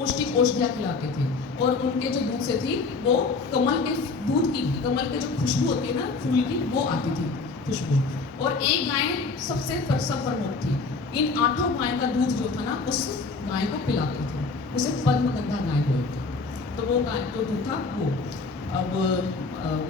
पौष्टिक औषधियाँ खिलाते थे, और उनके जो दूध से थी वो कमल के दूध की, कमल के जो खुशबू होती है ना फूल की, वो आती थी खुशबू। और एक गाय सबसे सब प्रमुख थी, इन 8 गाय का दूध जो था ना उस गाय को पिलाते थे, उसे पद्मगंधा गाय बोलते। तो वो गाय जो दूध था वो, अब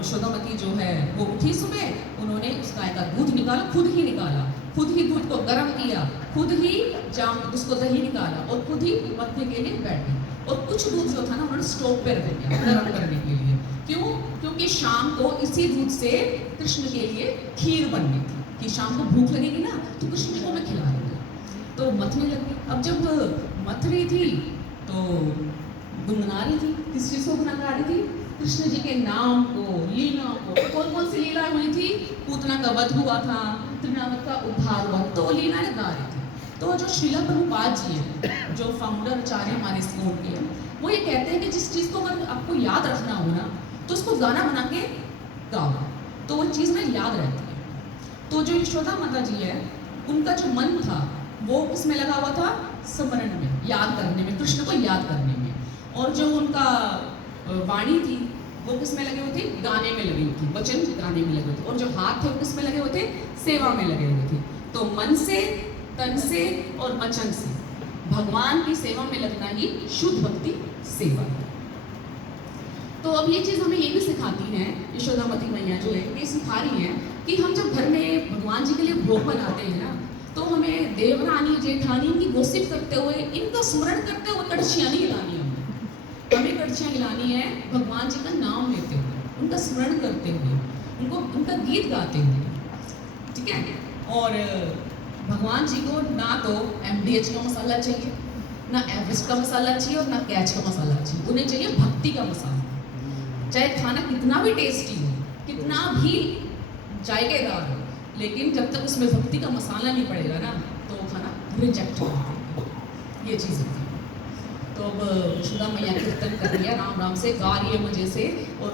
यशोदामती जो है वो उठी सुबह, उन्होंने उस गाय का दूध निकाला, खुद ही निकाला, खुद ही दूध को गर्म किया, खुद ही जाम उसको दही निकाला और खुद ही मथने के लिए बैठी। और कुछ दूध जो था ना उन्होंने स्टोव पे रख दिया गर्म करने के लिए। क्यों? क्योंकि शाम को इसी दूध से कृष्ण के लिए खीर बननी थी, कि शाम को भूख लगेगी ना तो कृष्ण जी को मैं खिला दूंगी। तो मथने लगी। अब जब मथ रही थी तो गुनगुना रही थी, किस चीज़ को गुनगुना रही थी? कृष्ण जी के नाम को, लीला को। कौन कौन सी लीला हुई थी? पूतना का वध हुआ था, त्रिनावत का उद्धार हुआ, तो लीलाएं गा रही थी। तो जो श्रीला प्रभुपाद जी हैं, जो फाउंडर आचार्य हमारे स्कूल के हैं, वो ये कहते हैं कि जिस चीज़ को अगर आपको याद रखना हो ना तो उसको गाना बना के गाओ, तो वो चीज़ में याद रहती है। तो जो यशोदा माता जी है, उनका जो मन था वो उसमें लगा हुआ था स्मरण में, याद करने में, कृष्ण को याद करने में। और जो उनका वाणी थी वो किस में लगे हुए थे? गाने में लगी हुई थी, वचन गाने में लगे हुए थे। और जो हाथ थे वो किस में लगे हुए थे? सेवा में लगे हुए थे। तो मन से, तन से और वचन से भगवान की सेवा में लगना ही शुद्ध भक्ति सेवा है। तो अब ये चीज़ हमें ये भी सिखाती है यशोदामती मैया जो है, ये सिखा रही है कि हम जब घर में भगवान जी के लिए भोग बनाते हैं ना, तो हमें देवरानी जेठानी की गोसिप करते हुए, इनका स्मरण करते हुए कड़छियाँ नहीं हिलानी है। हमें कड़छियाँ हिलानी है भगवान जी का नाम लेते हुए, उनका स्मरण करते हुए, उनको उनका गीत गाते हुए, ठीक है। और भगवान जी को ना तो MDH का मसाला चाहिए, ना एवरेस्ट का मसाला चाहिए और ना कैच का मसाला चाहिए, उन्हें चाहिए भक्ति का मसाला। चाहे खाना कितना भी टेस्टी हो, कितना भी जायकेदार हो, लेकिन जब तक उसमें भक्ति का मसाला नहीं पड़ेगा ना तो वो खाना रिजेक्ट हो जाता है। ये चीज़ होती है। तो अब यशोदा मैया कीर्तन कर रही है, राम राम से गा रही है मजे से, और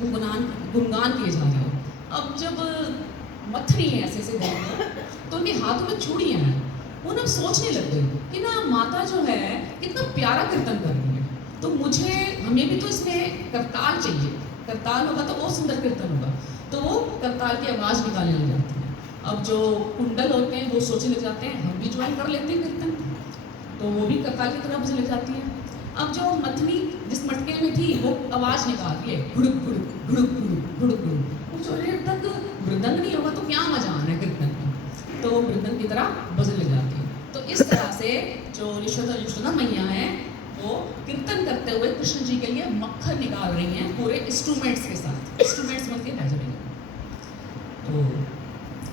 गुणगान किए जा रही है। अब जब मथ रही है ऐसे ऐसे देख तो उनके हाथों में चूड़ियाँ हैं, वो ना सोचने लग गई कि ना माता जो है कितना प्यारा कीर्तन कर रही है, तो मुझे, हमें भी तो इसमें करताल चाहिए, करताल होगा तो और सुंदर कीर्तन होगा। तो वो करताल की आवाज़ निकालने लग जाती है। अब जो कुंडल होते हैं वो सोचने लग जाते हैं हम भी ज्वाइन कर लेते हैं कीर्तन, तो वो भी करताल की तरह बजने लग जाती है। अब जो मथनी जिस मटके में थी वो आवाज़ निकाल रही है, घुड़ुक घुड़ुक घुड़ुक घुड़ुक घुड़ुक घुड़ुक। जब तक मृदंग नहीं होगा तो क्या मजा आना है कीर्तन में, तो वो मृदंग की तरह बजने लग जाती है। तो इस तरह से जो यशोदा मैया है वो कीर्तन करते हुए कृष्ण जी के लिए मक्खन निकाल रही हैं पूरे इंस्ट्रूमेंट्स के साथ, इंस्ट्रूमेंट्स बन के बज रही हैं। तो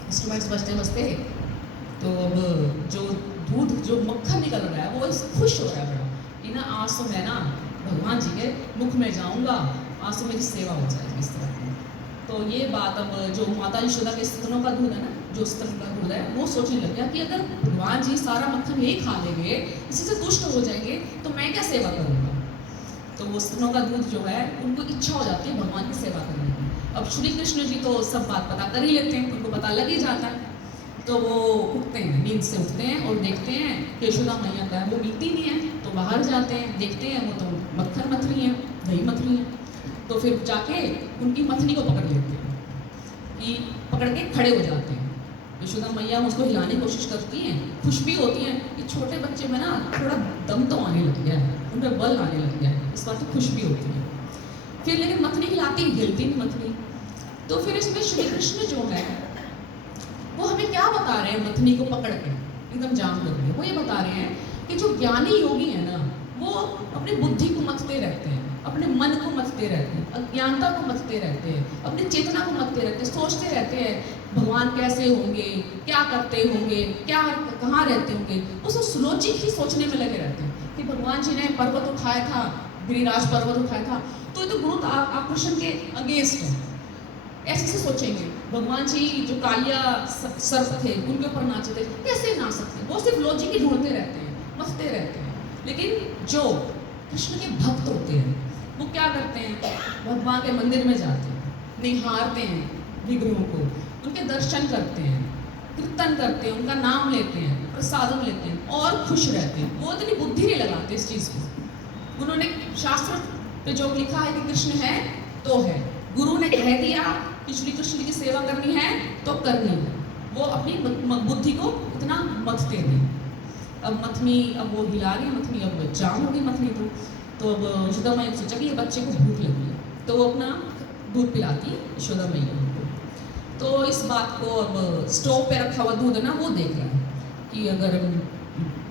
इंस्ट्रूमेंट्स बजते बजते तो अब जो दूध, जो मक्खन निकल रहा है वो इससे खुश हो रहा है बड़ा कि ना आज तो मैं ना भगवान जी के मुख में जाऊंगा, आज तो मेरी सेवा हो जाएगी इस तरह की। तो ये बात अब जो माता यशोदा के स्तनों का दूध है ना, जो स्तन का दूध है, वो सोचने लग गया कि अगर भगवान जी सारा मक्खन यही खा लेंगे, इसी से तुष्ट हो जाएंगे, तो मैं क्या सेवा करूँगा। तो वो स्तनों का दूध जो है उनको इच्छा हो जाती है भगवान की सेवा करने की। अब श्री कृष्ण जी तो सब बात पता कर ही लेते हैं, उनको पता लग ही जाता है। तो वो उठते हैं, नींद से उठते हैं और देखते हैं कि यशोदा मैया का है वो मिलती नहीं है, तो बाहर जाते हैं, देखते हैं वो तो मक्खन मथ रही हैं, दही मथ रही हैं। तो फिर जाके उनकी मथनी को पकड़ लेते हैं, कि पकड़ के खड़े हो जाते हैं। यशोदा मैया उसको हिलाने की कोशिश करती हैं, खुश भी होती हैं कि छोटे बच्चे में ना थोड़ा दम तो आने लग गया है, उनमें बल आने लग गया है, इस बात तो खुश भी होती है। फिर लेकिन मथनी हिलाती, हिलती नहीं मथनी। तो फिर इसमें श्री कृष्ण जो है वो हमें क्या बता रहे हैं, मथनी को पकड़ के एकदम जाम कर रहे हैं, वो ये बता रहे हैं कि जो ज्ञानी योगी है ना वो अपनी बुद्धि को मथते रहते हैं, अपने मन को मथते रहते हैं, अज्ञानता को मथते रहते हैं, अपनी चेतना को मथते रहते हैं, सोचते रहते हैं भगवान कैसे होंगे, क्या करते होंगे, क्या कहाँ रहते होंगे, उस लॉजिक ही सोचने में लगे रहते हैं कि भगवान जी ने पर्वत उठाया था, गिरिराज पर्वत उठाया था, तो ये तो गुरु आकर्षण के अगेंस्ट है, ऐसे से सोचेंगे। भगवान जी जो कालिया सर्प थे उनके ऊपर नाचे थे, कैसे नाच सकते, वो सिर्फ लॉजिक ही ढूंढते रहते हैं, मथते रहते हैं। लेकिन जो कृष्ण के भक्त होते हैं वो क्या करते हैं, भगवान के मंदिर में जाते हैं, निहारते हैं विग्रहों को, उनके दर्शन करते हैं, कीर्तन करते हैं, उनका नाम लेते हैं, प्रसादम लेते हैं और खुश रहते हैं। वो इतनी बुद्धि नहीं लगाते इस चीज़ को, उन्होंने शास्त्र पे जो लिखा है कि कृष्ण है तो है, गुरु ने कह दिया कि श्री कृष्ण की सेवा करनी है तो करनी है, वो अपनी बुद्धि को इतना मथते नहीं। अब मथनी, अब वो हिला रही है मथनी, अब जाम हो गई मथनी, तो अब यशोदा मैया ने सोचा कि ये बच्चे को भूख लगी है, तो वो अपना दूध पिलाती है यशोदा मैया को। तो इस बात को अब स्टोव पे रखा हुआ दूध है ना, वो देख रहा है कि अगर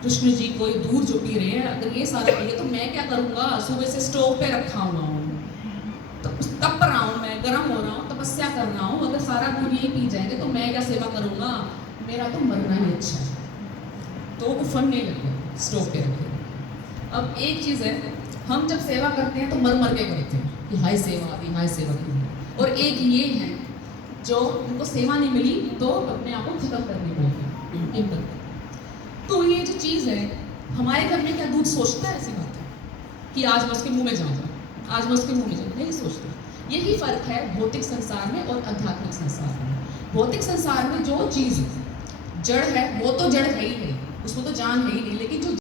कृष्ण जी कोई दूध जो पी रहे हैं, अगर ये सारा पिए तो मैं क्या करूँगा, सुबह से स्टोव पे रखा हुआ हूँ, तो तप रहा हूँ, मैं गर्म हो रहा हूँ, तपस्या कर रहा हूँ, अगर सारा दूध ये पी जाएंगे तो मैं क्या सेवा करूँगा, मेरा तो मरना ही अच्छा है। तो वो फनने लगे, स्टोव पे रखे। अब एक चीज़ है, हम जब सेवा करते हैं तो मर मर के करते हैं कि हाय सेवा दी, हाय सेवा की, और एक ये है जो उनको सेवा नहीं मिली तो अपने आप को खत्म करनी पड़ेगी हिम्मत। तो ये जो चीज़ है, हमारे घर में क्या दूध सोचता है ऐसी बात है कि आज मैं उसके मुंह में जाऊँगा, आज मैं उसके मुंह में जाऊँ, नहीं सोचता। यही फर्क है भौतिक संसार में और आध्यात्मिक संसार में। भौतिक संसार में जो चीज़ जड़ है वो तो जड़ है ही नहीं, उसमें तो जान है ही नहीं, लेकिन जो